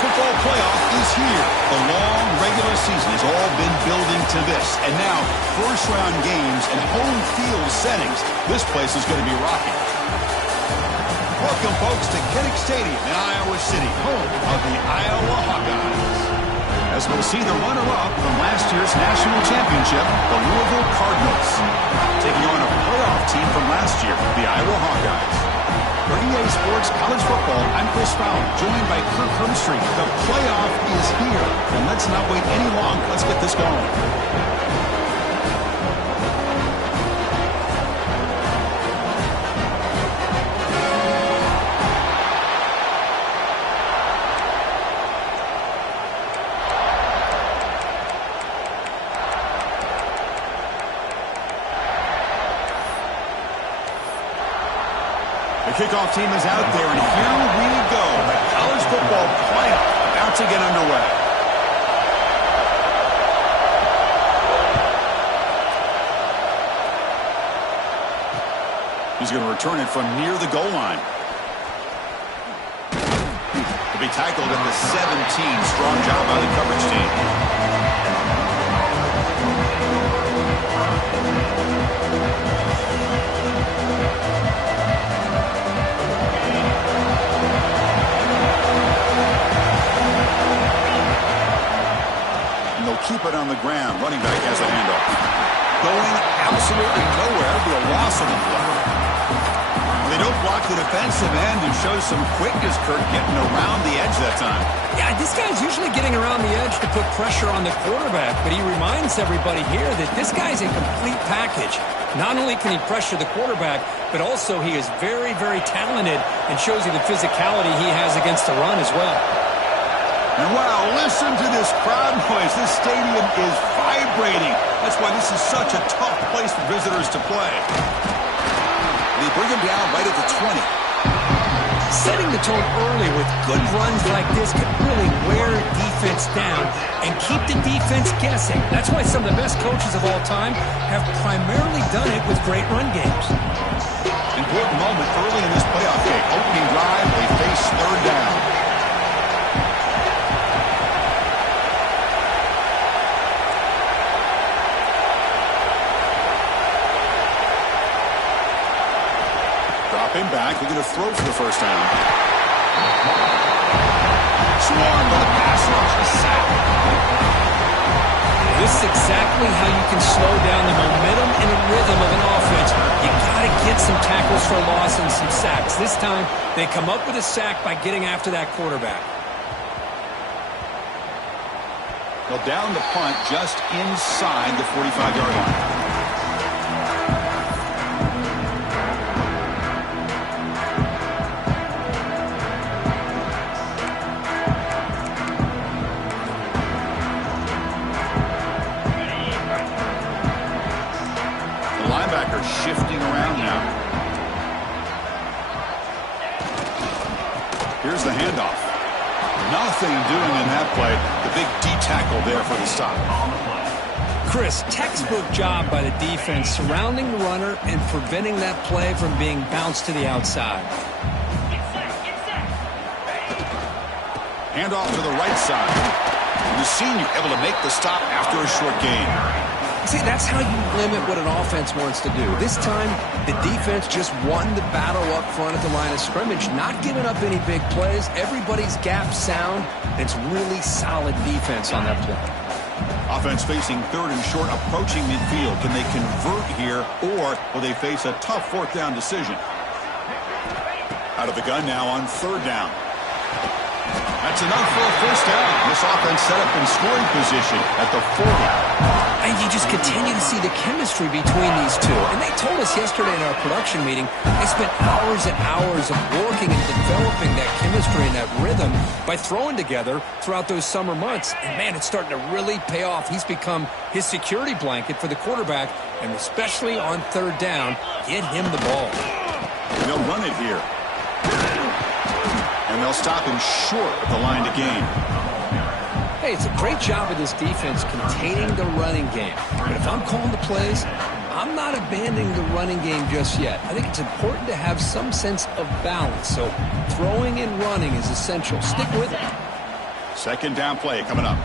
Football playoff is here. The long regular season has all been building to this. And now, first-round games and home field settings. This place is going to be rocking. Welcome, folks, to Kinnick Stadium in Iowa City, home of the Iowa Hawkeyes. As we'll see the runner-up from last year's national championship, the Louisville Cardinals, taking on a playoff team from last year, the Iowa Hawkeyes. For EA Sports College Football, I'm Chris Fowler, joined by Kirk Hermstreet. The playoff is here, and let's not wait any longer. Let's get this going. The kickoff team is out there, and here we go. The college football playoff about to get underway. He's going to return it from near the goal line. He'll be tackled at the 17. Strong job by the coverage team. Keep it on the ground. Running back has a handoff. Going absolutely nowhere. Be a loss on the play. They don't block the defensive end and show some quickness, Kirk, getting around the edge that time. Yeah, this guy's usually getting around the edge to put pressure on the quarterback, but he reminds everybody here that this guy's a complete package. Not only can he pressure the quarterback, but also he is very, very talented and shows you the physicality he has against the run as well. And wow, listen to this crowd noise. This stadium is vibrating. That's why this is such a tough place for visitors to play. They bring him down right at the 20. Setting the tone early with good runs like this can really wear defense down and keep the defense guessing. That's why some of the best coaches of all time have primarily done it with great run games. Important moment early in this playoff game. Opening drive, they face third down. Him back, we're going to throw for the first down. Swarm with a pass rush, a sack. This is exactly how you can slow down the momentum and the rhythm of an offense. You got to get some tackles for loss and some sacks. This time, they come up with a sack by getting after that quarterback. Well, down the punt just inside the 45-yard line. Shifting around now. Here's the handoff. Nothing doing in that play. The big D tackle there for the stop. Chris, textbook job by the defense surrounding the runner and preventing that play from being bounced to the outside. Handoff to the right side. The senior able to make the stop after a short gain. See, that's how you limit what an offense wants to do. This time, the defense just won the battle up front at the line of scrimmage, not giving up any big plays. Everybody's gap sound. It's really solid defense on that play. Offense facing third and short, approaching midfield. Can they convert here, or will they face a tough fourth down decision? Out of the gun now on third down. That's enough for a first down. This offense set up in scoring position at the 40. And you just continue to see the chemistry between these two. And they told us yesterday in our production meeting, they spent hours and hours of working and developing that chemistry and that rhythm by throwing together throughout those summer months. And, man, it's starting to really pay off. He's become his security blanket for the quarterback, and especially on third down, get him the ball. They'll run it here. And they'll stop him short of the line to gain. Hey, it's a great job of this defense containing the running game. But if I'm calling the plays, I'm not abandoning the running game just yet. I think it's important to have some sense of balance. So throwing and running is essential. Stick with it. Second down play coming up.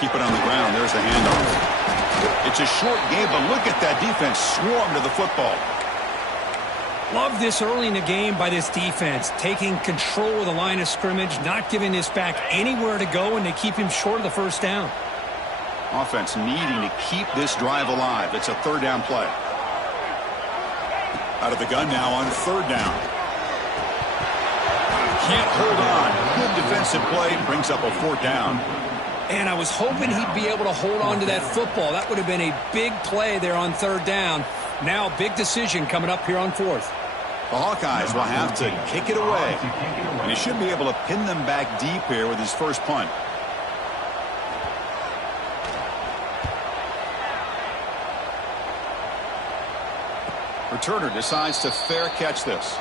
Keep it on the ground. There's the handoff. It's a short game, but look at that defense swarm to the football. Love this early in the game by this defense, taking control of the line of scrimmage, not giving this back anywhere to go, and they keep him short of the first down. Offense needing to keep this drive alive. It's a third down play. Out of the gun now on third down. Can't hold on. Good defensive play, brings up a fourth down. And I was hoping he'd be able to hold on to that football. That would have been a big play there on third down. Now, big decision coming up here on fourth. The Hawkeyes will have to kick it away. And he should be able to pin them back deep here with his first punt. Returner decides to fair catch this.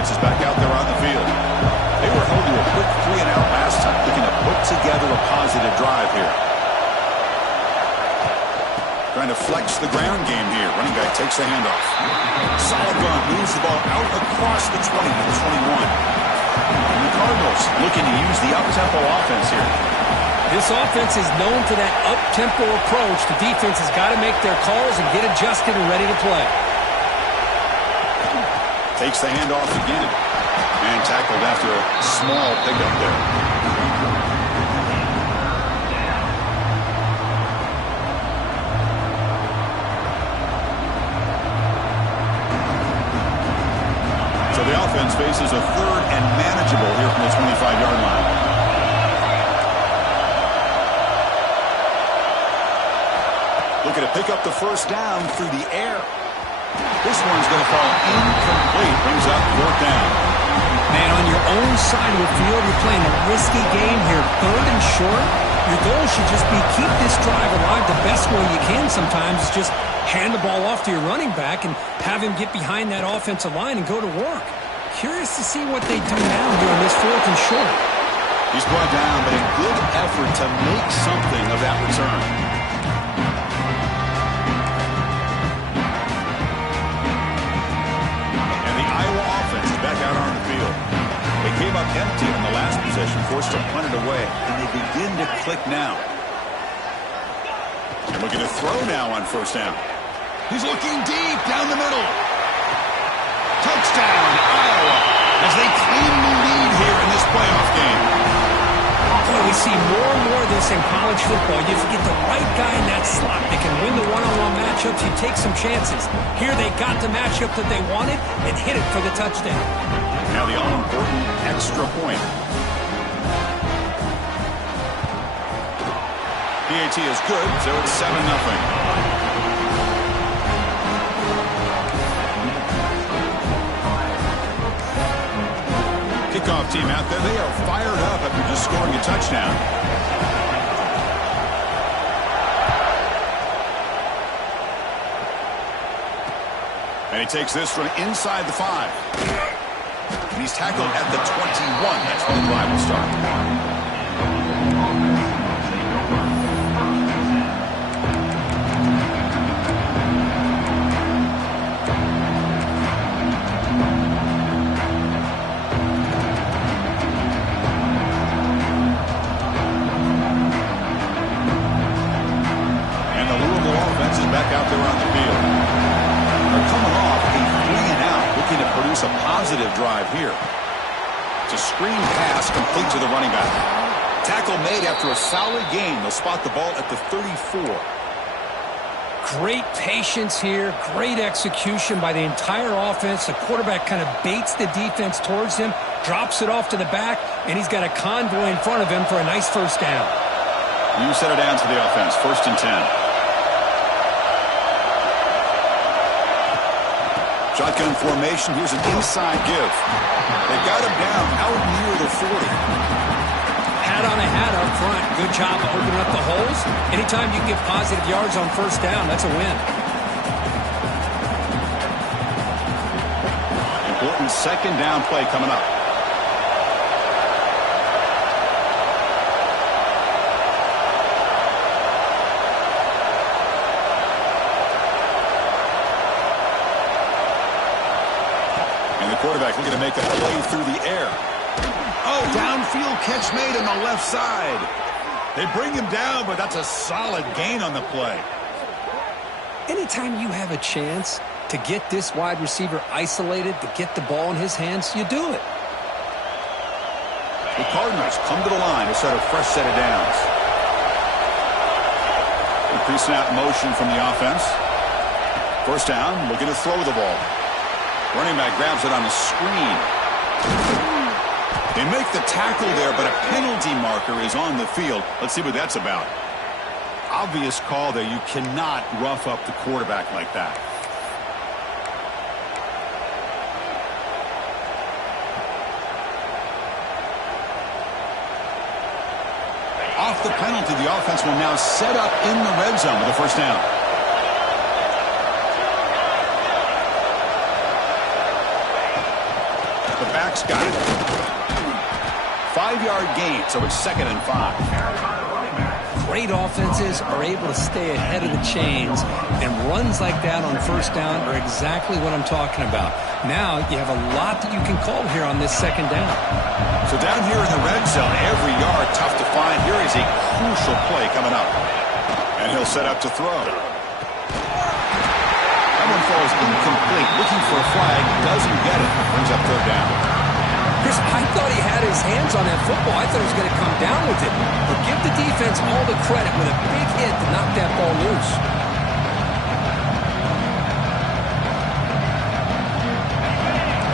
Is back out there on the field. They were held to a quick 3-and-out last time, looking to put together a positive drive here. Trying to flex the ground game here. Running back takes the handoff. Solid run, moves the ball out across the 20 to the 21. And the Cardinals looking to use the up-tempo offense here. This offense is known for that up-tempo approach. The defense has got to make their calls and get adjusted and ready to play. Takes the handoff again. And tackled after a small pickup there. So the offense faces a third and manageable here from the 25-yard line. Looking to pick up the first down through the air. This one's going to fall incomplete. Brings up fourth down. Man, on your own side of the field, you're playing a risky game here. Third and short, your goal should just be keep this drive alive the best way you can sometimes. Is just hand the ball off to your running back and have him get behind that offensive line and go to work. Curious to see what they do now here on this fourth and short. He's brought down, but a good effort to make something of that return. Out on the field. They came up empty on the last possession, forced to punt it away, and they begin to click now. And looking to throw now on first down. He's looking deep down the middle. Touchdown, Iowa, as they claim the lead here in this playoff game. Boy, we see more and more of this in college football. You get the right guy in that slot. They can win the one-on-one matchups. You take some chances. Here they got the matchup that they wanted and hit it for the touchdown. Now the all-important extra point. PAT is good, so it's 7-0. Kickoff team out there. They are fired up after just scoring a touchdown. And he takes this from inside the 5. and he's tackled at the 21. That's where the drive will start. Back out there on the field. They're coming off a 3-and-out, looking to produce a positive drive here. It's a screen pass complete to the running back. Tackle made after a solid gain. They'll spot the ball at the 34. Great patience here. Great execution by the entire offense. The quarterback kind of baits the defense towards him, drops it off to the back, and he's got a convoy in front of him for a nice first down. You set it down to the offense. 1st and 10. Shotgun formation. Here's an inside give. They got him down out near the 40. Hat on a hat up front. Good job of opening up the holes. Anytime you get positive yards on first down, that's a win. Important 2nd down play coming up. Quarterback looking to make a play through the air. Oh, downfield catch made on the left side. They bring him down, but that's a solid gain on the play. Anytime you have a chance to get this wide receiver isolated, to get the ball in his hands, you do it. The Cardinals come to the line to set a fresh set of downs. The pre-snap motion from the offense. 1st down, looking to throw the ball. Running back grabs it on the screen. They make the tackle there, but a penalty marker is on the field. Let's see what that's about. Obvious call there. You cannot rough up the quarterback like that. Off the penalty, the offense will now set up in the red zone with the 1st down. The back's got it. 5-yard gain, so it's 2nd and 5. Great offenses are able to stay ahead of the chains, and runs like that on 1st down are exactly what I'm talking about. Now you have a lot that you can call here on this 2nd down. So down here in the red zone, every yard tough to find. Here is a crucial play coming up. And he'll set up to throw. Falls incomplete, looking for a flag, doesn't get it, brings up 3rd down. Chris, I thought he had his hands on that football. I thought he was going to come down with it. But give the defense all the credit with a big hit to knock that ball loose.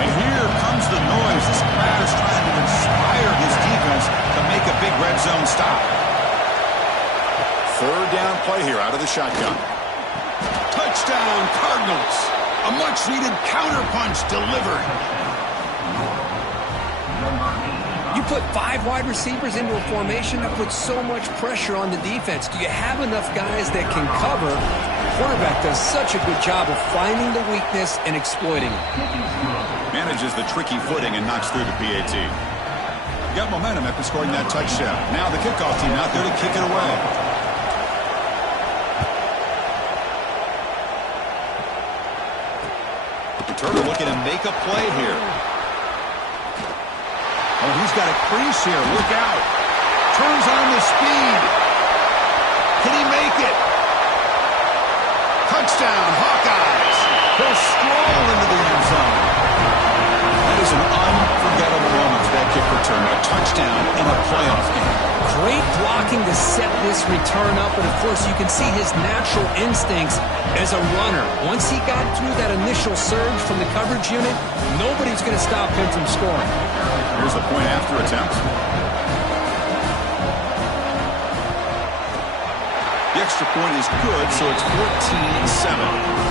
And here comes the noise. This crowd is trying to inspire his defense to make a big red zone stop. 3rd down play here out of the shotgun. Touchdown, Cardinals. A much-needed counterpunch delivered. You put 5 wide receivers into a formation that puts so much pressure on the defense. Do you have enough guys that can cover? The quarterback does such a good job of finding the weakness and exploiting it. Manages the tricky footing and knocks through the PAT. Got momentum after scoring that touchdown. Now the kickoff team out there to kick it away. Turner looking to make a play here. Oh, he's got a crease here. Look out. Turns on the speed. Can he make it? Touchdown, Hawkeyes. He'll stroll into the end zone. That is an unforgettable moment for that kick return. A touchdown in a playoff game. Great blocking to set this return up, and of course you can see his natural instincts as a runner. Once he got through that initial surge from the coverage unit, nobody's going to stop him from scoring. Here's the point after attempt. The extra point is good, so it's 14-7.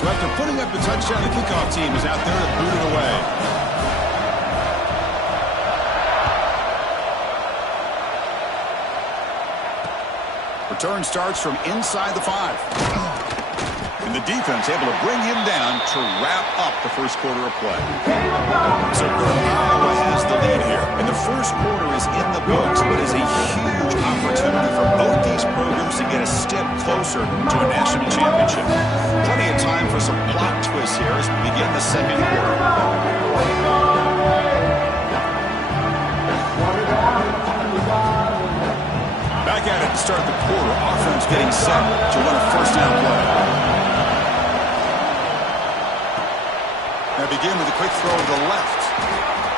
So after putting up the touchdown, the kickoff team is out there to boot it away. Return starts from inside the 5. And the defense able to bring him down to wrap up the first quarter of play. So Iowa has the lead here. And the first quarter is in the books, but is a huge opportunity for both these programs to get a step closer to a national championship. Plenty of time for some plot twists here as we begin the second quarter. Back at it to start the quarter. Offense getting set to run a first down play. Now begin with a quick throw to the left.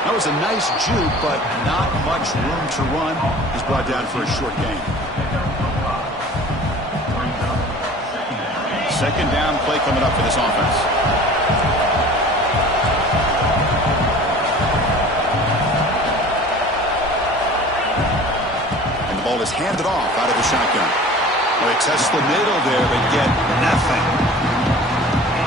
That was a nice juke, but not much room to run. He's brought down for a short gain. Second down play coming up for this offense. And the ball is handed off out of the shotgun. Well, they test the middle there, but get nothing.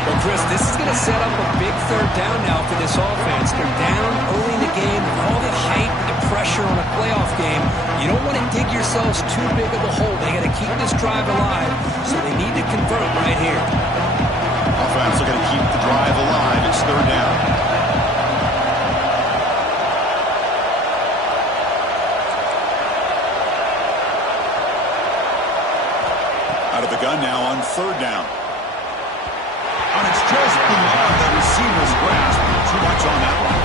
Well, Chris, this is going to set up a big third down now for this offense. They're down early in the game with all the hype and the pressure on a playoff game. You don't want to dig yourselves too big of a hole. They got to keep this drive alive, so they need to convert right here. Offense looking to keep the drive alive. It's third down. Out of the gun now on third down. And it's just beyond the receiver's grasp. Too much on that one.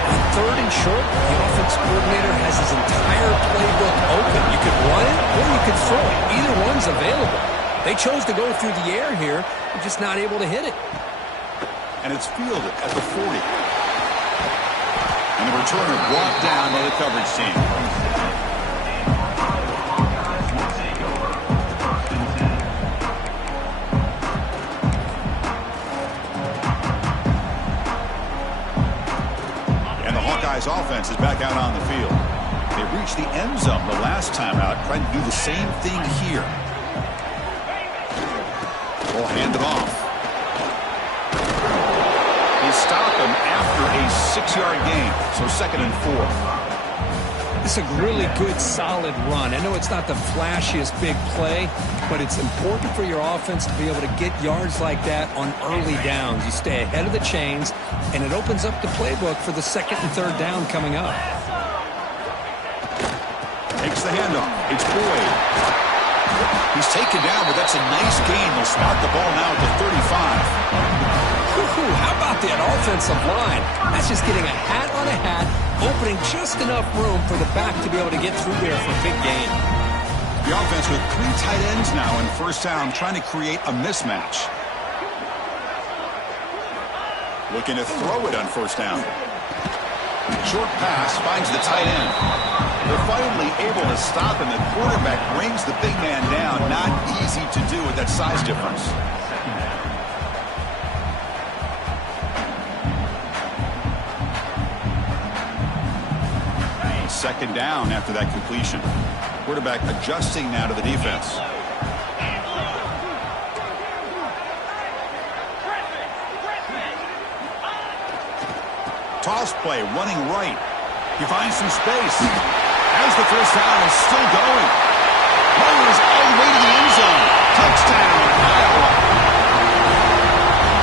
On third and short, the offense coordinator has his entire playbook open. You could run it or you could throw it. Either one's available. They chose to go through the air here. They're just not able to hit it. And it's fielded at the 40. And the returner brought down by the coverage team. Offense is back out on the field. They reached the end zone the last time out, trying to do the same thing here. Ball handed off. He stopped him after a 6-yard gain, so second and 4. It's a really good, solid run. I know it's not the flashiest big play, but it's important for your offense to be able to get yards like that on early downs. You stay ahead of the chains, and it opens up the playbook for the second and third down coming up. Takes the handoff. It's Boyd. He's taken down, but that's a nice gain. They'll spot the ball now at the 35. How about that offensive line? That's just getting a hat on a hat, opening just enough room for the back to be able to get through there for a big gain. The offense with 3 tight ends now in first down, trying to create a mismatch. Looking to throw it on first down. Short pass finds the tight end. They're finally able to stop him. The quarterback brings the big man down. Not easy to do with that size difference. Second down after that completion. Quarterback adjusting now to the defense. Toss play, running right. He finds some space. As the first down is still going. Mowers all the way to the end zone. Touchdown, Iowa.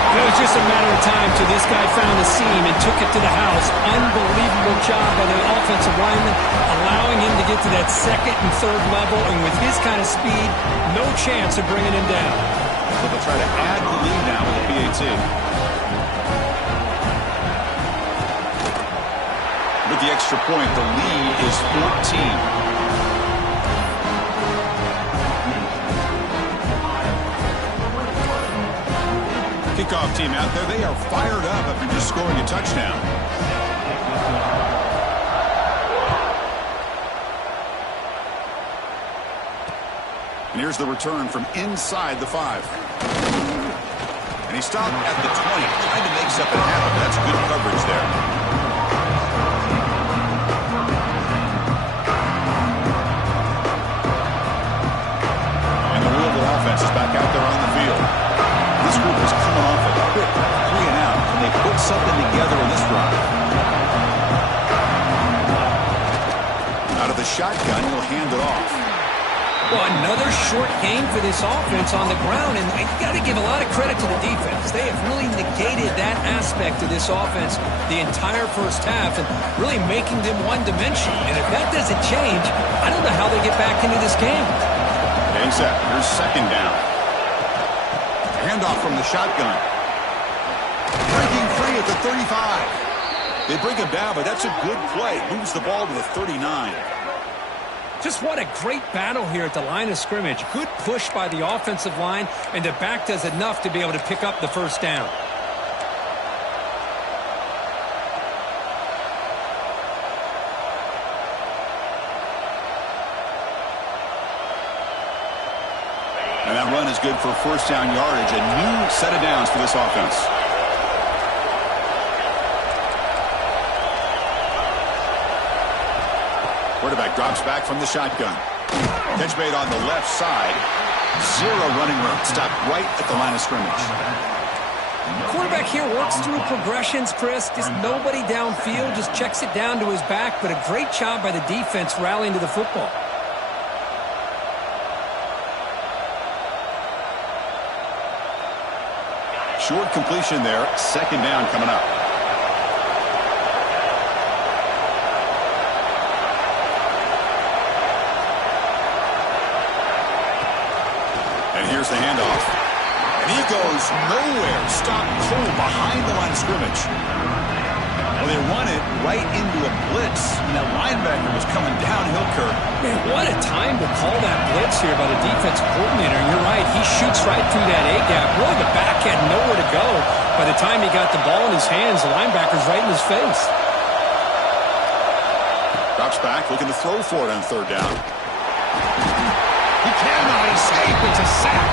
It was just a matter of time till this guy found the seam and took it to the house. Unbelievable job by the offensive lineman, allowing him to get to that second and third level, and with his kind of speed, no chance of bringing him down. So they'll try to add the lead now with the PAT. With the extra point, the lead is 14. Kickoff team out there. They are fired up after just scoring a touchdown. And here's the return from inside the 5. And he stopped at the 20, trying to make something happen. That's good coverage there. And the Louisville offense is back out there on the field. This group is coming off a quick 3-and-out, and they put something together in this drive. Out of the shotgun, he'll hand it off. Well, another short game for this offense on the ground, and you got to give a lot of credit to the defense. They have really negated that aspect of this offense the entire first half and really making them one-dimensional. And if that doesn't change, I don't know how they get back into this game. And set. Here's second down. Handoff from the shotgun. Breaking free at the 35. They bring him down, but that's a good play. Moves the ball to the 39. Just what a great battle here at the line of scrimmage. Good push by the offensive line, and the back does enough to be able to pick up the first down. And that run is good for first down yardage. A new set of downs for this offense. Quarterback drops back from the shotgun. Catch made on the left side. Zero running room. Stopped right at the line of scrimmage. Quarterback here works through progressions, Chris. Just nobody downfield. Just checks it down to his back. But a great job by the defense rallying to the football. Short completion there. Second down coming up. And here's the handoff. And he goes nowhere. Stopped cold behind the line of scrimmage. Well, they run it right into a blitz. And that linebacker was coming downhill, Kirk. Man, what a time to call that blitz here by the defensive coordinator. And you're right. He shoots right through that A-gap. Really, the back had nowhere to go. By the time he got the ball in his hands, the linebacker's right in his face. Drops back, looking to throw for it on third down. He cannot escape. It's a sack.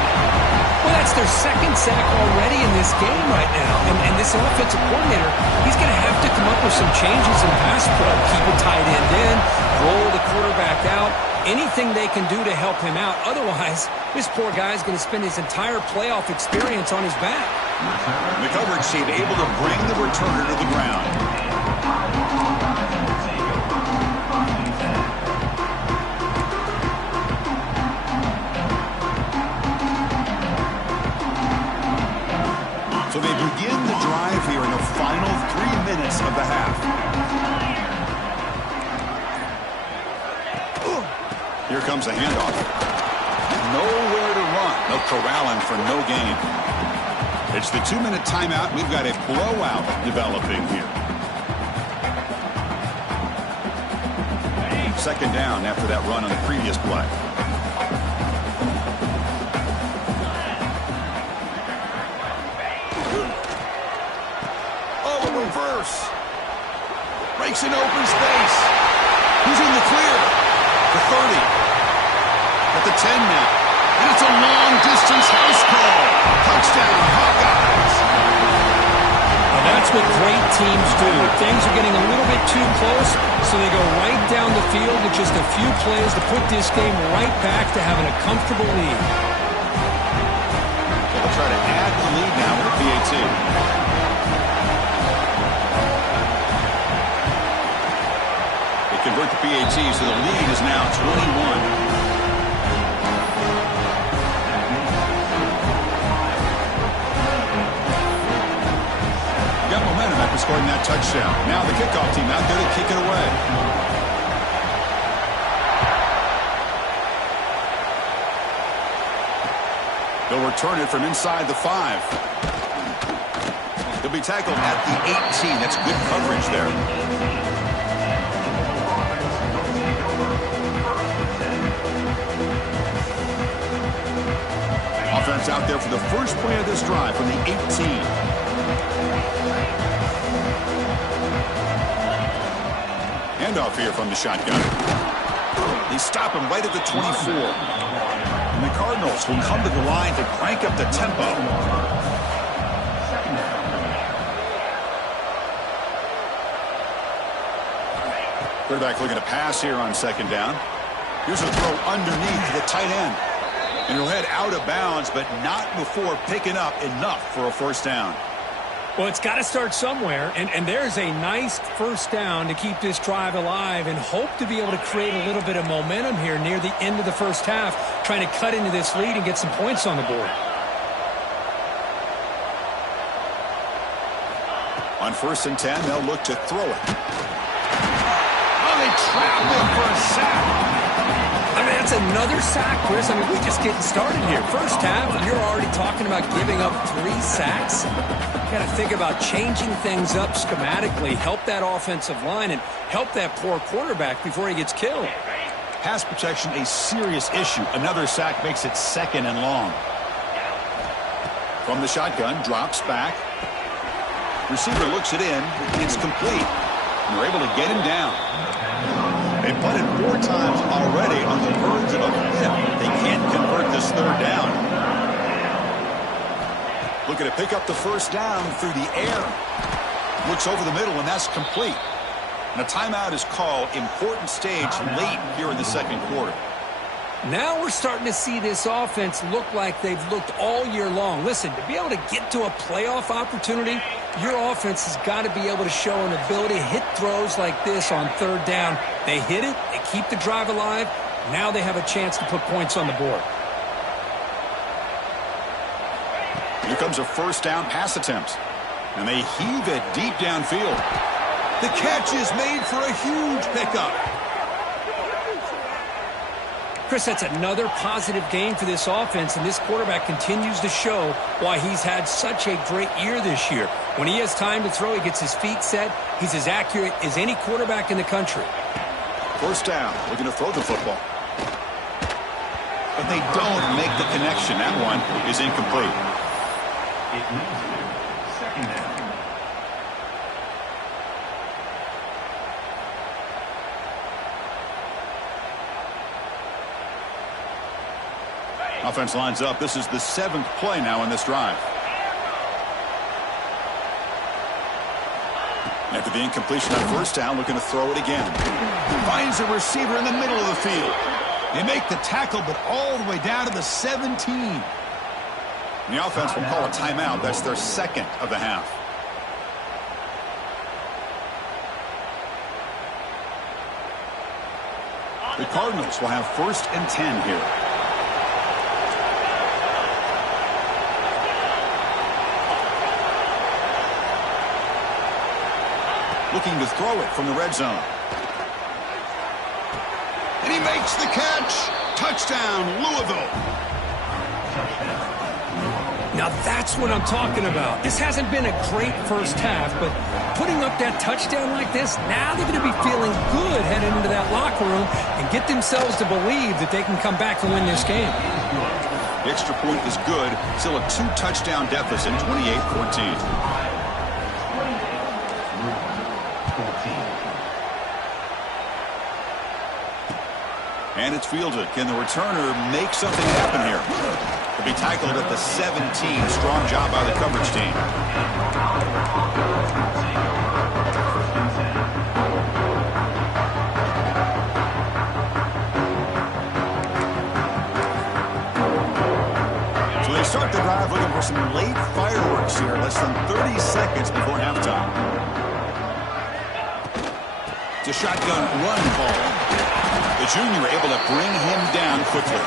Well, that's their second sack already in this game right now. And this offensive coordinator, he's going to have to come up with some changes in pass pro. Keep a tight end in, roll the quarterback out, anything they can do to help him out. Otherwise, this poor guy is going to spend his entire playoff experience on his back. The coverage team able to bring the returner to the ground. So they begin the drive here in the final 3 minutes of the half. Here comes a handoff. Nowhere to run. They'll corral him for no gain. It's the 2-minute timeout. We've got a blowout developing here. Second down after that run on the previous play. Oh, a reverse. Breaks in open space. Who's in the clear? The 30. At the 10 now. And it's a long-distance house call. Touchdown, Hawkeyes. Now that's what great teams do. Things are getting a little bit too close, so they go right down the field with just a few plays to put this game right back to having a comfortable lead. They'll try to add the lead now with a PAT. They convert the PAT, so the lead is now 21. Momentum after scoring that touchdown. Now the kickoff team out there to kick it away. They'll return it from inside the 5. He'll be tackled at the 18. That's good coverage there. Offense out there for the first play of this drive from the 18. Handoff here from the shotgun. They stop him right at the 24. And the Cardinals will come to the line to crank up the tempo. Quarterback looking to pass here on second down. Here's a throw underneath the tight end. And he'll head out of bounds, but not before picking up enough for a first down. Well, it's got to start somewhere, and there's a nice first down to keep this drive alive and hope to be able to create a little bit of momentum here near the end of the first half, trying to cut into this lead and get some points on the board. On 1st and 10, they'll look to throw it. Oh, they trapped him for a sack. I mean, that's another sack, Chris. I mean, we're just getting started here. First half, and you're already talking about giving up 3 sacks. You got to think about changing things up schematically, help that offensive line, and help that poor quarterback before he gets killed. Pass protection, a serious issue. Another sack makes it 2nd and long. From the shotgun, drops back. Receiver looks it in. It's complete. And they're able to get him down. They punted 4 times already on the verge of a 5th. They can't convert this 3rd down. Looking to pick up the first down through the air. Looks over the middle, and that's complete. And a timeout is called. Important stage late here in the 2nd quarter. Now we're starting to see this offense look like they've looked all year long. Listen, to be able to get to a playoff opportunity, your offense has got to be able to show an ability to hit throws like this on 3rd down. They hit it, they keep the drive alive. Now they have a chance to put points on the board. Here comes a first down pass attempt. And they heave it deep downfield. The catch is made for a huge pickup. Chris, that's another positive game for this offense, and this quarterback continues to show why he's had such a great year this year. When he has time to throw, he gets his feet set. He's as accurate as any quarterback in the country. First down, looking to throw the football. But they don't make the connection. That one is incomplete. It moves it. 2nd down. Offense lines up. This is the 7th play now in this drive. After the incompletion on first down, looking to throw it again. Finds a receiver in the middle of the field. They make the tackle, but all the way down to the 17. And the offense will call a timeout. That's their 2nd of the half. The Cardinals will have 1st and 10 here. Looking to throw it from the red zone. And he makes the catch. Touchdown, Louisville. Now that's what I'm talking about. This hasn't been a great first half, but putting up that touchdown like this, now they're going to be feeling good heading into that locker room and get themselves to believe that they can come back and win this game. The extra point is good. Still a 2-touchdown deficit, 28-14. And it's fielded. Can the returner make something happen here? He'll be tackled at the 17. Strong job by the coverage team. So they start the drive looking for some late fireworks here. Less than 30 seconds before halftime. It's a shotgun run ball. The junior able to bring him down quickly.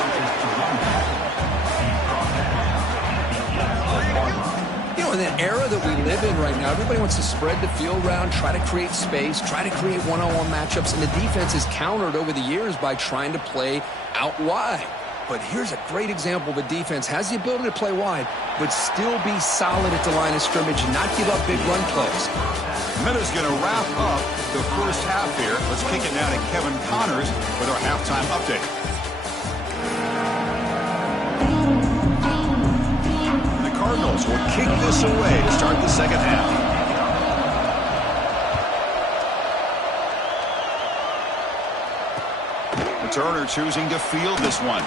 You know, in that era that we live in right now, everybody wants to spread the field around, try to create space, try to create one-on-one matchups, and the defense is countered over the years by trying to play out wide. But here's a great example of a defense has the ability to play wide, but still be solid at the line of scrimmage and not give up big run plays. Minute's going to wrap up the first half here. Let's kick it now to Kevin Connors with our halftime update. The Cardinals will kick this away to start the second half. Turner choosing to field this one.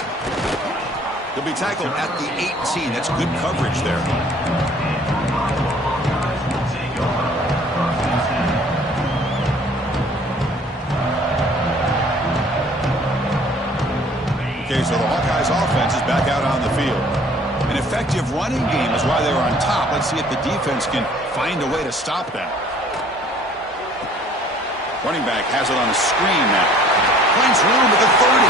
He'll be tackled at the 18. That's good coverage there. Okay, so the Hawkeyes offense is back out on the field. An effective running game is why they're on top. Let's see if the defense can find a way to stop that. Running back has it on a screen now. Finds room at the 30.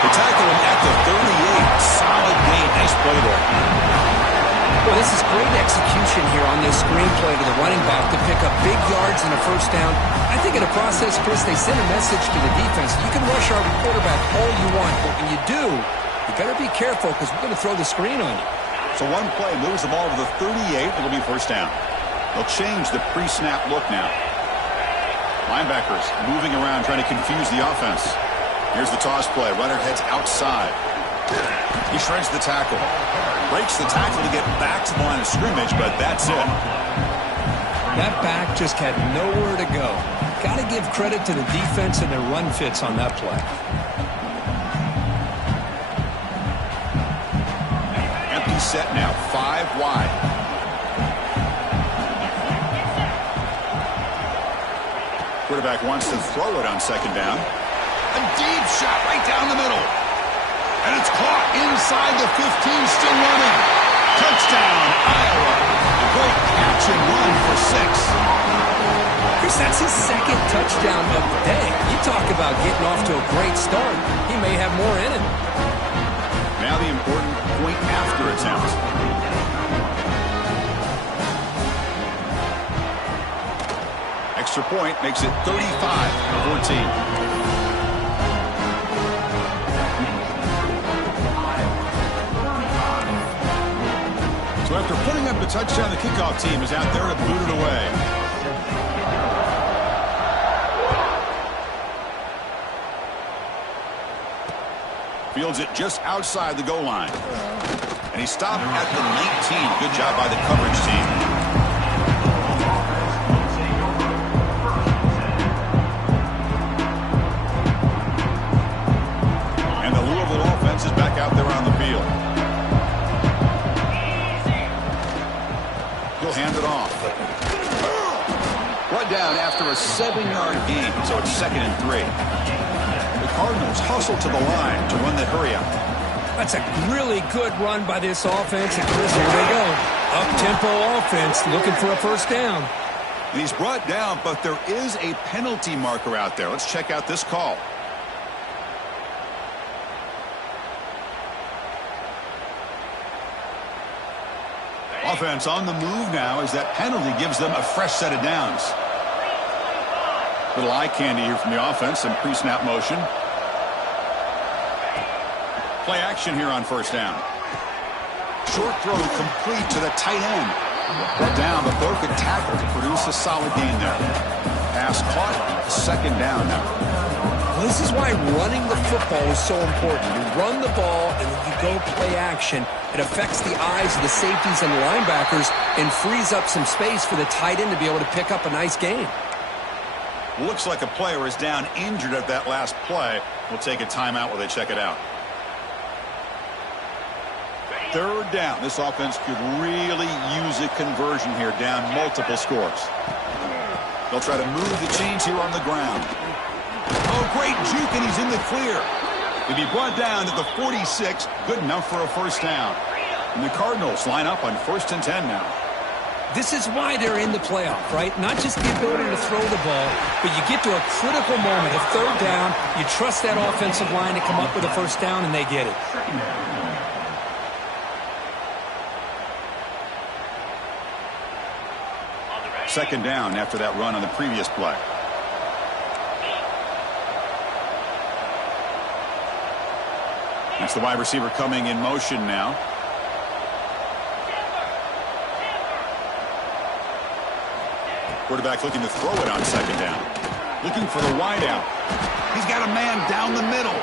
They tackle him at the 38. Solid gain. Nice play there. Well, this is great execution here on this screenplay to the running back to pick up big yards and a first down. I think in the process, Chris, they send a message to the defense. You can rush our quarterback all you want, but when you do, you better be careful because we're going to throw the screen on you. So one play moves the ball to the 38. It'll be first down. They'll change the pre-snap look now. Linebackers moving around trying to confuse the offense. Here's the toss play. Runner heads outside. He shreds the tackle. Breaks the tackle to get back to the line of scrimmage, but that's it. That back just had nowhere to go. Got to give credit to the defense and their run fits on that play. Empty set now, 5 wide. Quarterback wants to throw it on second down. A deep shot right down the middle. And it's caught inside the 15, still running. Touchdown, Iowa. A great catch and run for 6. Chris, that's his second touchdown of the day. You talk about getting off to a great start. He may have more in him. Now the important point after attempt. Extra point makes it 35-14. So after putting up a touchdown, the kickoff team is out there to boot it away. Fields it just outside the goal line. And he stopped at the 19. Good job by the coverage team. And the Louisville offense is back out there on the field. He'll hand it off. Brought down after a 7-yard gain, so it's 2nd and 3. The Cardinals hustle to the line to run the hurry-up. That's a really good run by this offense, and Chris, here they go. Up-tempo offense looking for a first down. And he's brought down, but there is a penalty marker out there. Let's check out this call. Offense on the move now as that penalty gives them a fresh set of downs. Little eye candy here from the offense, some pre-snap motion. Play action here on first down. Short throw complete to the tight end. Brought down, but broken tackle to produce a solid gain there. Pass caught, second down now. Well, this is why running the football is so important. You run the ball and then you go play action. It affects the eyes of the safeties and the linebackers and frees up some space for the tight end to be able to pick up a nice gain. Looks like a player is down injured at that last play. We'll take a timeout while they check it out. Third down. This offense could really use a conversion here, down multiple scores. They'll try to move the chains here on the ground. Oh, great juke, and he's in the clear. He'll be brought down at the 46. Good enough for a first down. And the Cardinals line up on 1st and 10 now. This is why they're in the playoff, right? Not just the ability to throw the ball, but you get to a critical moment of third down. You trust that offensive line to come up with a first down, and they get it. Second down after that run on the previous play. That's the wide receiver coming in motion now. Quarterback looking to throw it on second down. Looking for the wide out. He's got a man down the middle.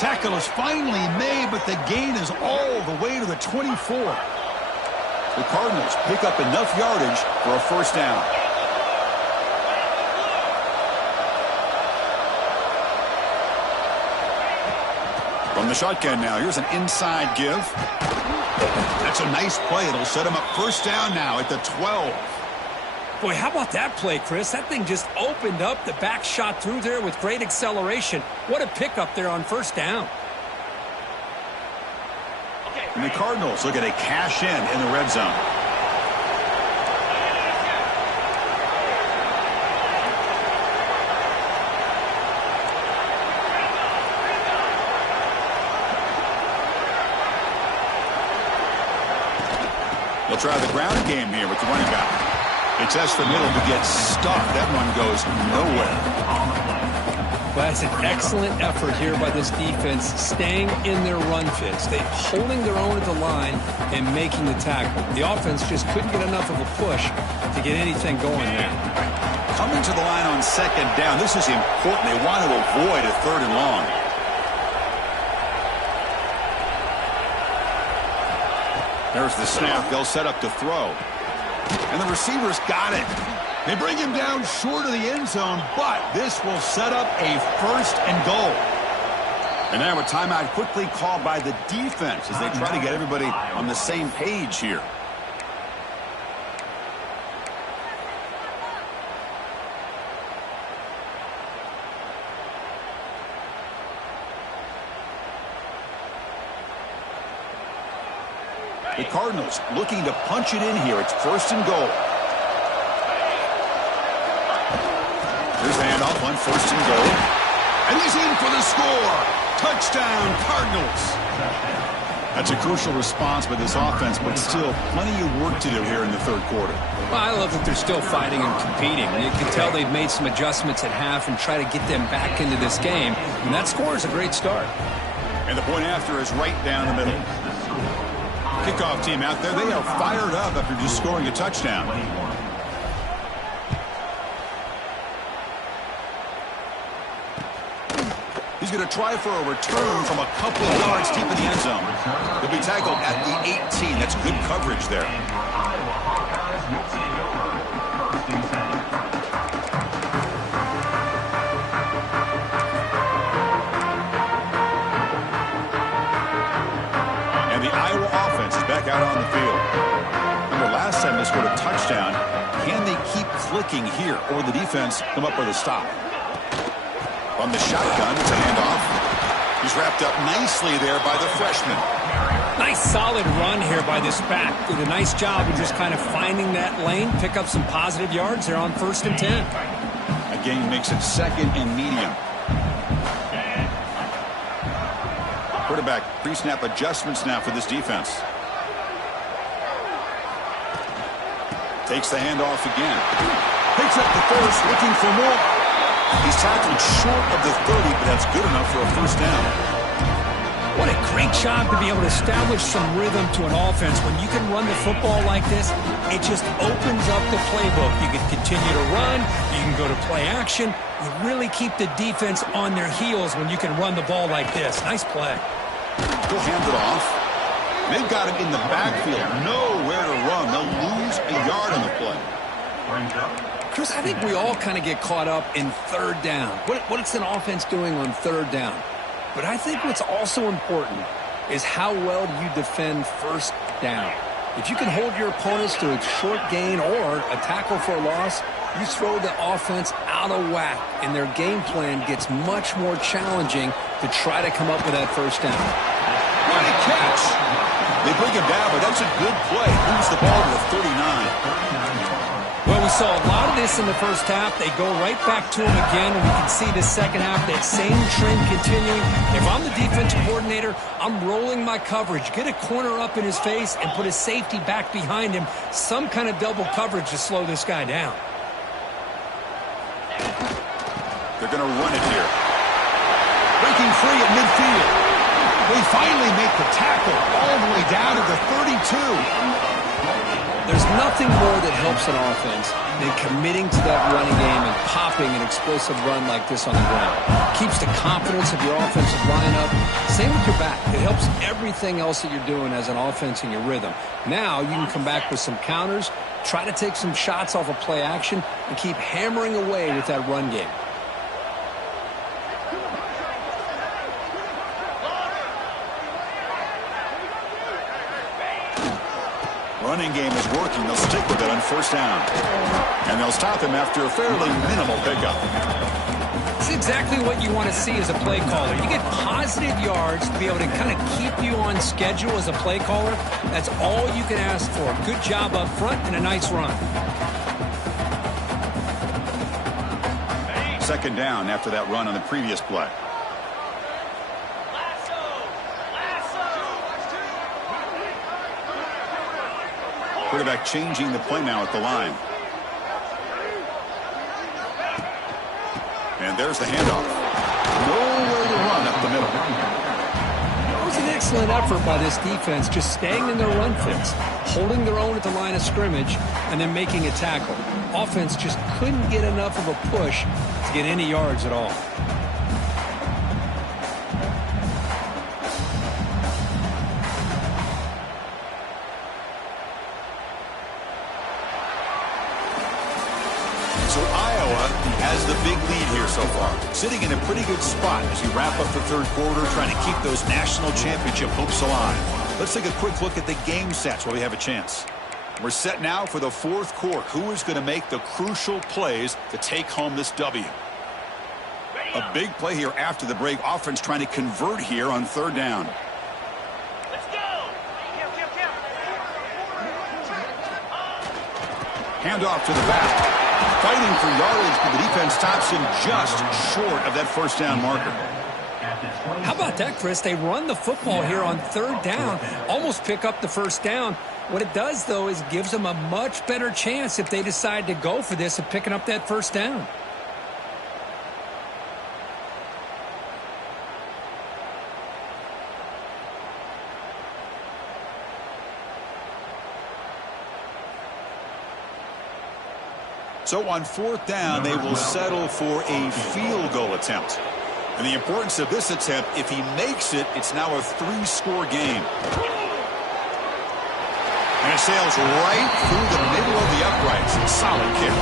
Tackle is finally made, but the gain is all the way to the 24. The Cardinals pick up enough yardage for a first down. From the shotgun now, here's an inside give. That's a nice play. It'll set him up first down now at the 12. Boy, how about that play, Chris? That thing just opened up. The back shot through there with great acceleration. What a pickup there on first down. And the Cardinals looking to cash in the red zone. They'll try the ground game here with the running back. They test the middle but get stuck. That run goes nowhere. Well, that's an excellent effort here by this defense, staying in their run fits. They're holding their own at the line and making the tackle. The offense just couldn't get enough of a push to get anything going there. Coming to the line on second down, this is important. They want to avoid a third and long. There's the snap. They'll set up to throw. And the receiver's got it. They bring him down short of the end zone, but this will set up a first and goal. And now a timeout quickly called by the defense as they try to get everybody on the same page here. The Cardinals looking to punch it in here. It's first and goal. Here's the handoff on first and goal. And he's in for the score. Touchdown, Cardinals. That's a crucial response by this offense, but still plenty of work to do here in the third quarter. Well, I love that they're still fighting and competing. You can tell they've made some adjustments at half and try to get them back into this game. And that score is a great start. And the point after is right down the middle. Kickoff team out there, they are fired up after just scoring a touchdown. He's going to try for a return from a couple of yards deep in the end zone. He'll be tackled at the 18. That's good coverage there. Back out on the field. Remember, last time they scored a touchdown. Can they keep clicking here, or the defense come up with a stop? On the shotgun, it's a handoff. He's wrapped up nicely there by the freshman. Nice solid run here by this back. Did a nice job of just kind of finding that lane, pick up some positive yards. They're on 1st and 10. Again, makes it 2nd and medium. Quarterback pre-snap adjustments now for this defense. Takes the handoff again. Picks up the first, looking for more. He's tackled short of the 30, but that's good enough for a first down. What a great job to be able to establish some rhythm to an offense. When you can run the football like this, it just opens up the playbook. You can continue to run. You can go to play action. You really keep the defense on their heels when you can run the ball like this. Nice play. He'll hand it off. They've got him in the backfield. Nowhere to run. They'll lose a yard on the play. Chris, I think we all kind of get caught up in third down. What's an offense doing on third down? But I think what's also important is how well you defend first down. If you can hold your opponents to a short gain or a tackle for a loss, you throw the offense out of whack, and their game plan gets much more challenging to try to come up with that first down. What a catch! They bring him down, but that's a good play. Moves the ball to the 39. Well, we saw a lot of this in the first half. They go right back to him again, and we can see the second half, that same trend continuing. If I'm the defensive coordinator, I'm rolling my coverage. Get a corner up in his face and put a safety back behind him. Some kind of double coverage to slow this guy down. They're going to run it here. Breaking free at midfield. They finally make the tackle all the way down to the 32. There's nothing more that helps an offense than committing to that running game and popping an explosive run like this on the ground. Keeps the confidence of your offensive lineup. Same with your back. It helps everything else that you're doing as an offense in your rhythm. Now you can come back with some counters, try to take some shots off of play action, and keep hammering away with that run game. Running game is working. They'll stick with it on first down. And they'll stop him after a fairly minimal pickup. This is exactly what you want to see as a play caller. You get positive yards to be able to kind of keep you on schedule as a play caller. That's all you can ask for. Good job up front and a nice run. Second down after that run on the previous play. Quarterback changing the play now at the line. And there's the handoff. Nowhere to run up the middle. It was an excellent effort by this defense, just staying in their run fits, holding their own at the line of scrimmage, and then making a tackle. Offense just couldn't get enough of a push to get any yards at all. So Iowa has the big lead here so far, sitting in a pretty good spot as we wrap up the third quarter, trying to keep those national championship hopes alive. Let's take a quick look at the game stats while we have a chance. We're set now for the fourth quarter. Who is going to make the crucial plays to take home this W? A big play here after the break. Offense trying to convert here on third down. Let's go! Handoff to the back. Fighting for yardage, but the defense stops him just short of that first down marker. How about that, Chris? They run the football here on third down, almost pick up the first down. What it does, though, is gives them a much better chance if they decide to go for this of picking up that first down. So on fourth down, they will settle for a field goal attempt. And the importance of this attempt, if he makes it, it's now a 3-score game. And it sails right through the middle of the uprights. Solid kick.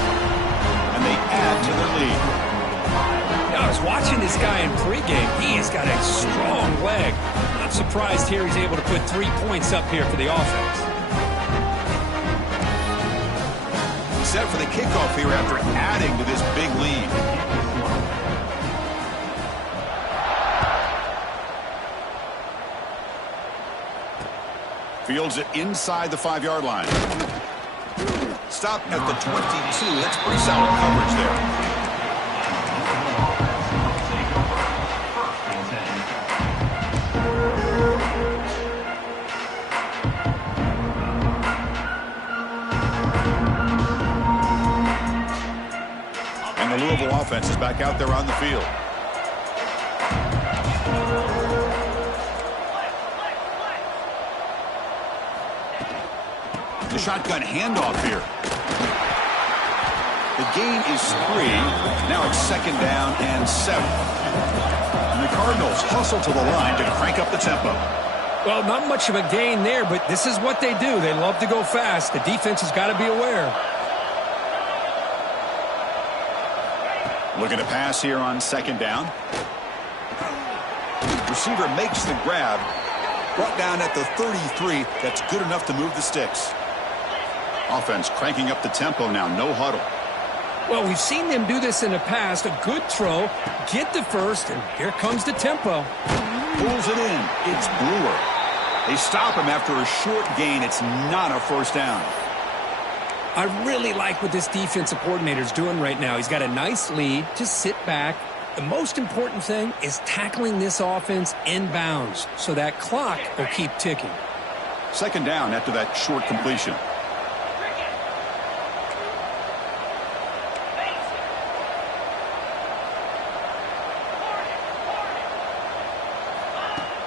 And they add to their lead. I was watching this guy in pregame. He has got a strong leg. Not surprised here he's able to put 3 points up here for the offense. Set for the kickoff here after adding to this big lead. Fields it inside the 5-yard line. Stop at the 22. That's pretty solid coverage there. The Louisville offense is back out there on the field. The shotgun handoff here. The gain is 3. Now it's second down and 7. And the Cardinals hustle to the line to crank up the tempo. Well, not much of a gain there, but this is what they do. They love to go fast. The defense has got to be aware. Looking to pass here on second down. Receiver makes the grab. Brought down at the 33. That's good enough to move the sticks. Offense cranking up the tempo now. No huddle. Well, we've seen them do this in the past. A good throw, get the first, and here comes the tempo. Pulls it in. It's Brewer. They stop him after a short gain. It's not a first down. I really like what this defensive coordinator is doing right now. He's got a nice lead. Just sit back. The most important thing is tackling this offense inbounds so that clock will keep ticking. Second down after that short completion.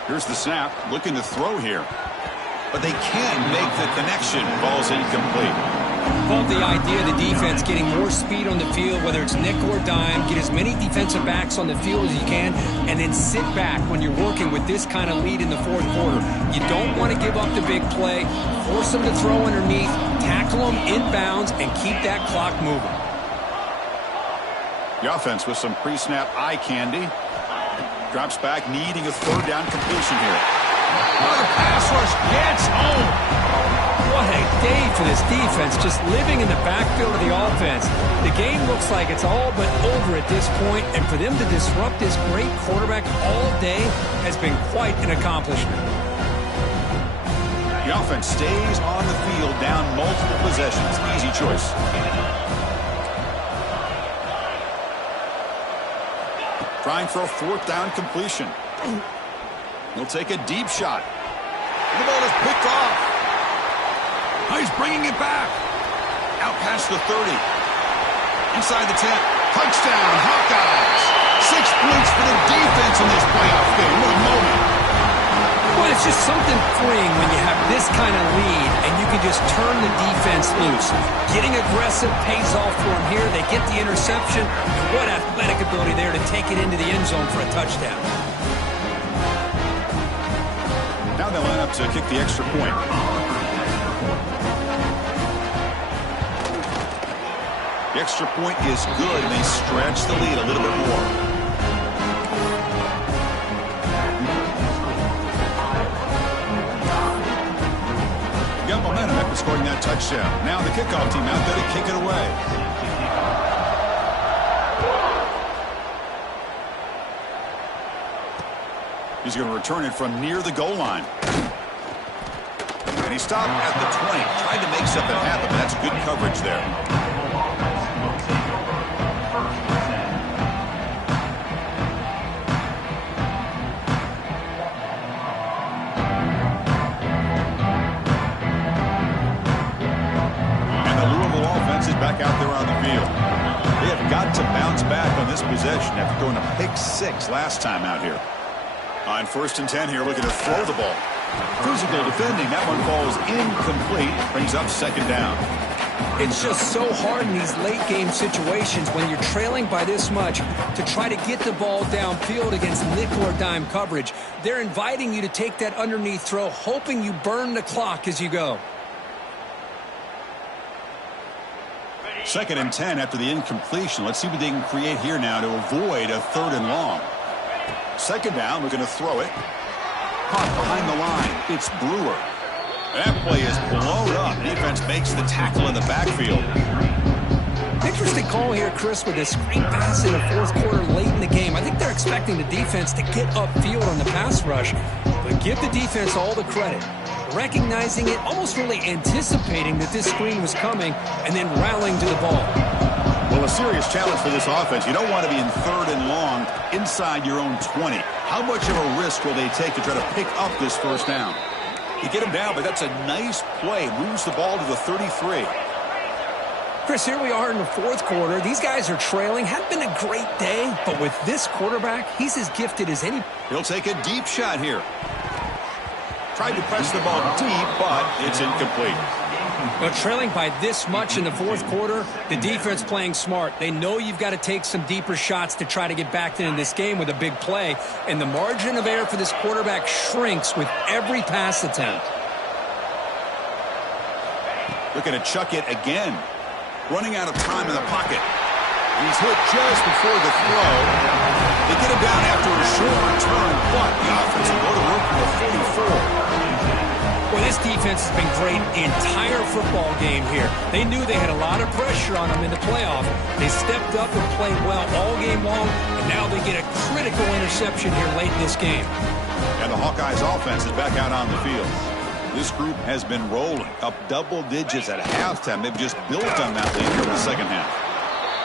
Here's the snap. Looking to throw here. But they can't make the connection. Ball's incomplete. Love the idea of the defense getting more speed on the field, whether it's nickel or dime. Get as many defensive backs on the field as you can, and then sit back when you're working with this kind of lead in the fourth quarter. You don't want to give up the big play. Force them to throw underneath, tackle them inbounds, and keep that clock moving. The offense with some pre-snap eye candy. Drops back, needing a third down completion here. Oh, the pass rush gets home. what a day for this defense, just living in the backfield of the offense. The game looks like it's all but over at this point, and for them to disrupt this great quarterback all day has been quite an accomplishment. The offense stays on the field, down multiple possessions. Easy choice. Trying for a fourth down completion. He'll take a deep shot. The ball is picked off. He's bringing it back. Out past the 30. Inside the 10. Touchdown, Hawkeyes. 6 points for the defense in this playoff game. What a moment. Well, it's just something freeing when you have this kind of lead and you can just turn the defense loose. Getting aggressive pays off for them here. They get the interception. And what athletic ability there to take it into the end zone for a touchdown. Now they line up to kick the extra point. The extra point is good, and they stretch the lead a little bit more. Got momentum after scoring that touchdown. Now the kickoff team out there to kick it away. He's going to return it from near the goal line. And he stopped at the 20. Tried to make something happen, but that's good coverage there. And the Louisville offense is back out there on the field. They have got to bounce back on this possession after throwing a pick 6 last time out here. On 1st and 10 here, looking to throw the ball. Physical defending. That one falls incomplete. Brings up 2nd down. It's just so hard in these late-game situations when you're trailing by this much to try to get the ball downfield against nickel or dime coverage. They're inviting you to take that underneath throw, hoping you burn the clock as you go. 2nd and 10 after the incompletion. Let's see what they can create here now to avoid a 3rd and long. 2nd down, looking to throw it. Caught behind the line. It's Brewer. That play is blown up. Defense makes the tackle in the backfield. Interesting call here, Chris, with a screen pass in the 4th quarter late in the game. I think they're expecting the defense to get upfield on the pass rush, but give the defense all the credit. Recognizing it, almost really anticipating that this screen was coming, and then rallying to the ball. Well, a serious challenge for this offense. You don't want to be in 3rd and long inside your own 20. How much of a risk will they take to try to pick up this 1st down? You get him down, but that's a nice play. Moves the ball to the 33. Chris, here we are in the 4th quarter. These guys are trailing. Hadn't been a great day, but with this quarterback, he's as gifted as any. He'll take a deep shot here. Tried to press the ball deep, but it's incomplete. But trailing by this much in the 4th quarter, the defense playing smart. They know you've got to take some deeper shots to try to get back into this game with a big play. And the margin of error for this quarterback shrinks with every pass attempt. Looking to chuck it again. Running out of time in the pocket. He's hit just before the throw. They get him down after a short return, but the offense will go to work from the 44. Well, this defense has been great the entire football game here. They knew they had a lot of pressure on them in the playoff. They stepped up and played well all game long, and now they get a critical interception here late in this game. And the Hawkeyes offense is back out on the field. This group has been rolling up double digits at halftime. They've just built on that lead for the 2nd half.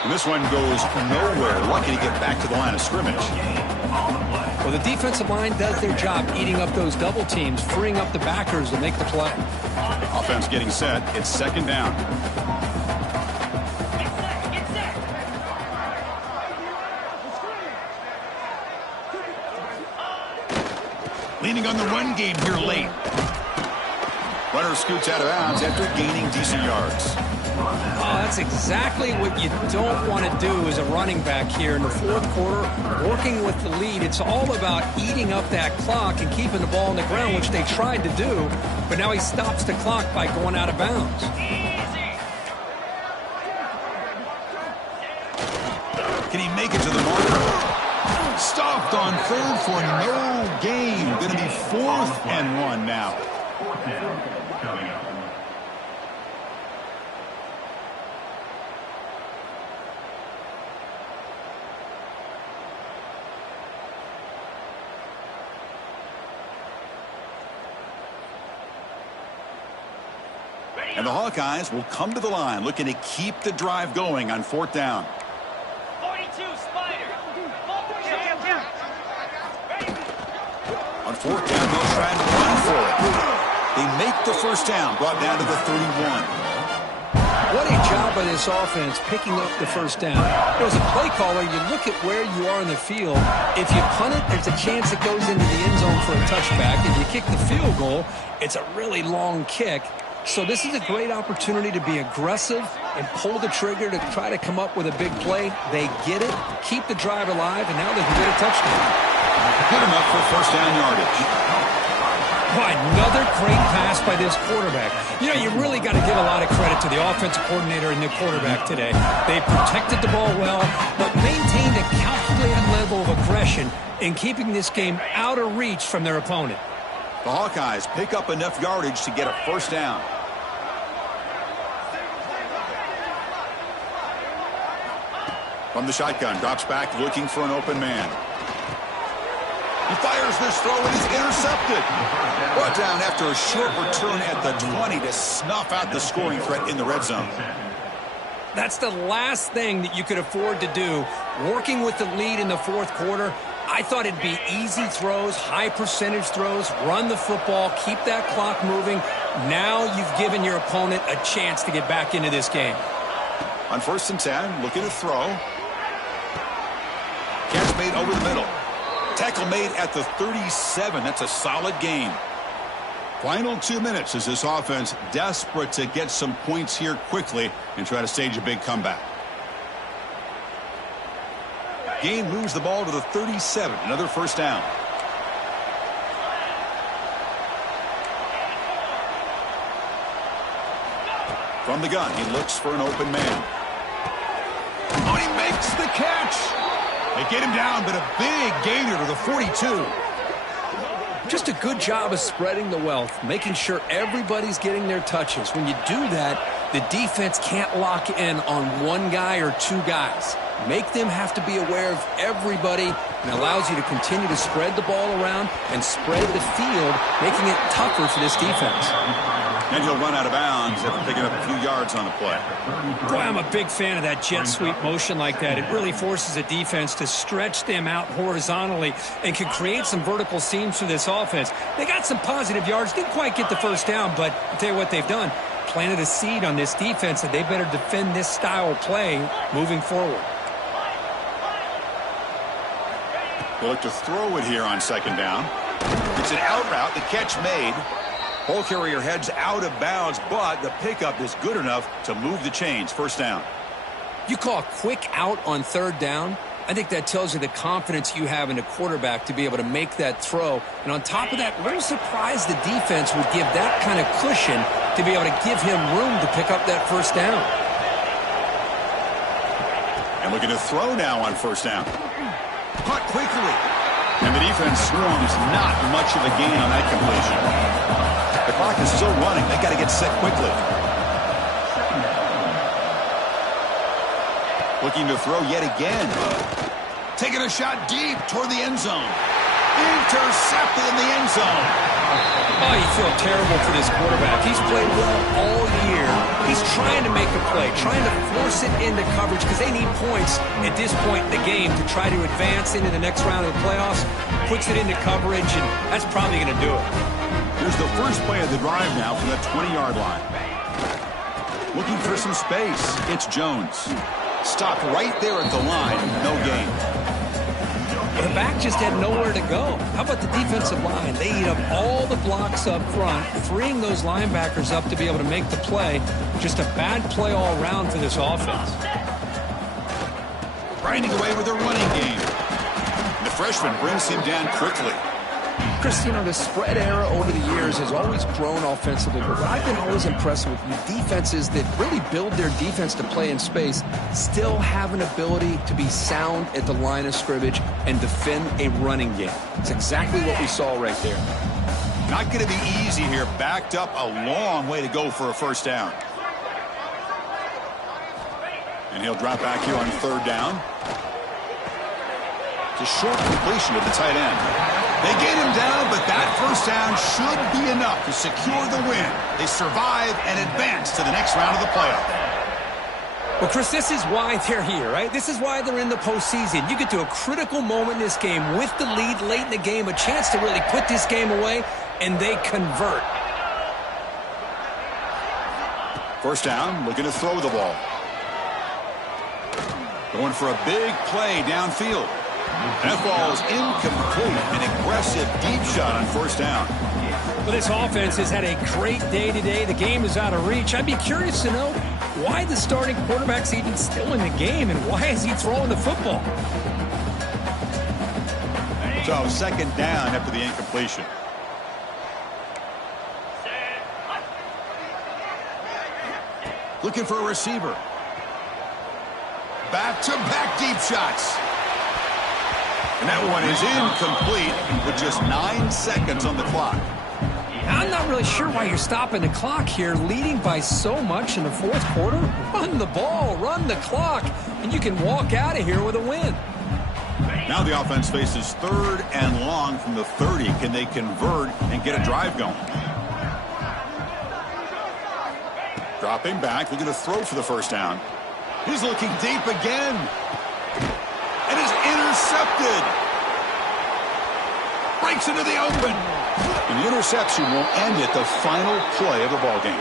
And this one goes nowhere. Lucky to get back to the line of scrimmage. Well, the defensive line does their job eating up those double teams, freeing up the backers to make the play. Offense getting set. It's 2nd down. Leaning on the run game here late. Runner scoots out of bounds after gaining decent yards. Oh, that's exactly what you don't want to do as a running back here in the 4th quarter. Working with the lead, it's all about eating up that clock and keeping the ball on the ground, which they tried to do, but now he stops the clock by going out of bounds. Can he make it to the marker? Stopped on 3rd for no gain. Going to be 4th and 1 now. And the Hawkeyes will come to the line looking to keep the drive going on 4th down. 42, Spider. On 4th down, they'll try and run for it. They make the first down, brought down to the 31. What a job by this offense picking up the first down. As a play caller, you look at where you are in the field. If you punt it, there's a chance it goes into the end zone for a touchback. If you kick the field goal, it's a really long kick. So this is a great opportunity to be aggressive and pull the trigger to try to come up with a big play. They get it, keep the drive alive, and now they can get a touchdown. Good enough for first down yardage. Another great pass by this quarterback. You know, you really got to give a lot of credit to the offensive coordinator and the quarterback today. They protected the ball well, but maintained a calculated level of aggression in keeping this game out of reach from their opponent. The Hawkeyes pick up enough yardage to get a first down. From the shotgun, drops back looking for an open man. He fires this throw and is intercepted. Brought down after a short return at the 20 to snuff out the scoring threat in the red zone. That's the last thing that you could afford to do. Working with the lead in the 4th quarter, I thought it'd be easy throws, high percentage throws, run the football, keep that clock moving. Now you've given your opponent a chance to get back into this game. On 1st and 10, looking to throw. Catch made over the middle. Tackle made at the 37. That's a solid gain. Final 2 minutes as this offense desperate to get some points here quickly and try to stage a big comeback. Gain moves the ball to the 37. Another first down. From the gun, he looks for an open man. Oh, he makes the catch. They get him down, but a big gainer to the 42. Just a good job of spreading the wealth, making sure everybody's getting their touches. When you do that, the defense can't lock in on one guy or two guys. Make them have to be aware of everybody, and allows you to continue to spread the ball around and spread the field, making it tougher for this defense. And he'll run out of bounds after picking up a few yards on the play. Boy, I'm a big fan of that jet sweep motion like that. It really forces a defense to stretch them out horizontally and can create some vertical seams for this offense. They got some positive yards, didn't quite get the first down, but I'll tell you what they've done. Planted a seed on this defense that they better defend this style of play moving forward. They look to throw it here on 2nd down. It's an out route, the catch made. Ball carrier heads out of bounds, but the pickup is good enough to move the chains. First down. You call a quick out on 3rd down. I think that tells you the confidence you have in a quarterback to be able to make that throw. And on top of that, a little surprised the defense would give that kind of cushion to be able to give him room to pick up that first down. And looking to throw now on 1st down. Caught quickly. And the defense swarms not much of a gain on that completion. The clock is still running. They got to get set quickly. Looking to throw yet again. Taking a shot deep toward the end zone. Intercepted in the end zone. Oh, you feel terrible for this quarterback. He's played well all year. He's trying to make a play, trying to force it into coverage because they need points at this point in the game to try to advance into the next round of the playoffs. Puts it into coverage, and that's probably going to do it. Here's the first play of the drive now from the 20-yard line. Looking for some space. It's Jones. Stopped right there at the line. No gain. The back just had nowhere to go. How about the defensive line? They eat up all the blocks up front, freeing those linebackers up to be able to make the play. Just a bad play all around for this offense. Grinding away with their running game. And the freshman brings him down quickly. Chris, you know, the spread era over the years has always grown offensively, but what I've been always impressed with defenses that really build their defense to play in space still have an ability to be sound at the line of scrimmage and defend a running game. It's exactly what we saw right there. Not going to be easy here. Backed up a long way to go for a first down. And he'll drop back here on 3rd down. It's a short completion to the tight end. They get him down, but that first down should be enough to secure the win. They survive and advance to the next round of the playoff. Well, Chris, this is why they're here, right? This is why they're in the postseason. You get to a critical moment in this game with the lead late in the game, a chance to really put this game away, and they convert. First down, looking to throw the ball. Going for a big play downfield. That ball is incomplete. An aggressive deep shot on first down. Well, this offense has had a great day today. The game is out of reach. I'd be curious to know why the starting quarterback's even still in the game and why is he throwing the football? So second down after the incompletion. Looking for a receiver. Back-to-back deep shots. And that one is incomplete with just 9 seconds on the clock. I'm not really sure why you're stopping the clock here, leading by so much in the fourth quarter. Run the ball, run the clock, and you can walk out of here with a win. Now the offense faces third and long from the 30. Can they convert and get a drive going? Dropping back, looking to throw for the first down. He's looking deep again. And is intercepted. Breaks into the open. And the interception will end it, the final play of the ballgame.